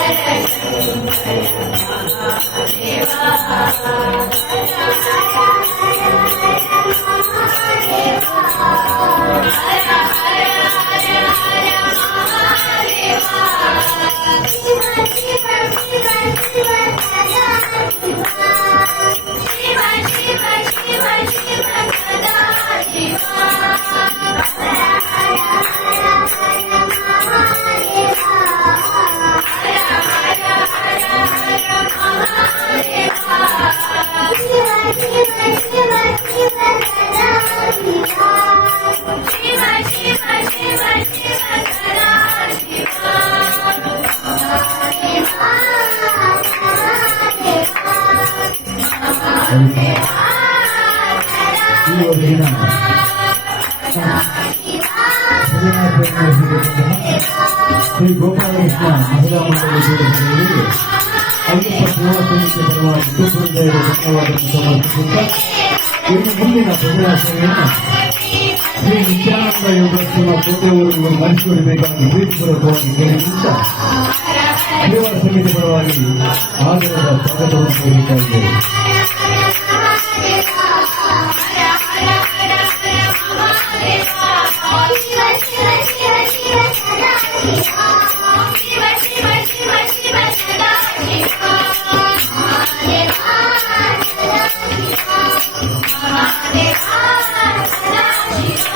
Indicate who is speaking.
Speaker 1: Thank you.
Speaker 2: Shri ಗೋಪಾಲಕೃಷ್ಣ ಮಹಿಳಾ ಮಂಡಳಿ ಸೇರಿದಲ್ಲಿ ಅಯ್ಯಪ್ಪ ಸೇವಾ ಸಮಿತಿ ಪರವಾಗಿ ಹೃದಯದ ಧನ್ಯವಾದವನ್ನು ಸಮರ್ಪಿಸುತ್ತಾ ಇನ್ನು ಮುಂದಿನ ಭಜನಾ ಸೇವೆಯನ್ನು ಶ್ರೀ ನಿತ್ಯಾನಂದ ಯೋಗಕ್ಷೇಮ ಕೋಟೆಯವರು ಮಾಡಿಸಿಕೊಡಬೇಕಾಗಿ ಪ್ರೀತಿಪೂರ್ವಕವಾಗಿ ಕೇಳಿಸುತ್ತಾ ಸೇವಾ ಸಮಿತಿ ಪರವಾಗಿ ಆದರದ ಸ್ವಾಗತವನ್ನು ಕೋರುತ್ತಾ ಇದ್ದೇವೆ
Speaker 1: Thank you.